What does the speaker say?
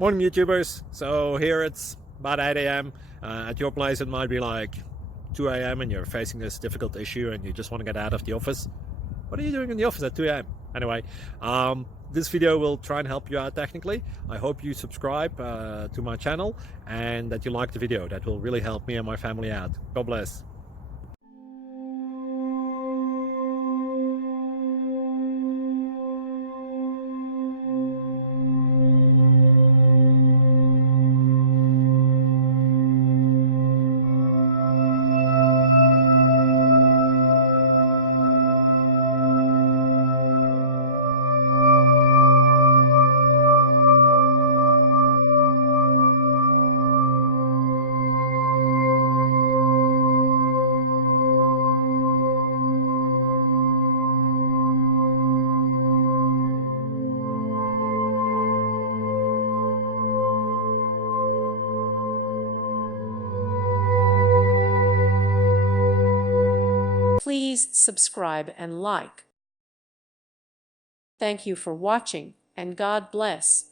Morning YouTubers. So here it's about 8 a.m. At your place it might be like 2 a.m. and you're facing this difficult issue and you just want to get out of the office. What are you doing in the office at 2 a.m.? Anyway, this video will try and help you out technically. I hope you subscribe to my channel and that you like the video. That will really help me and my family out. God bless. Please subscribe and like. Thank you for watching, and God bless.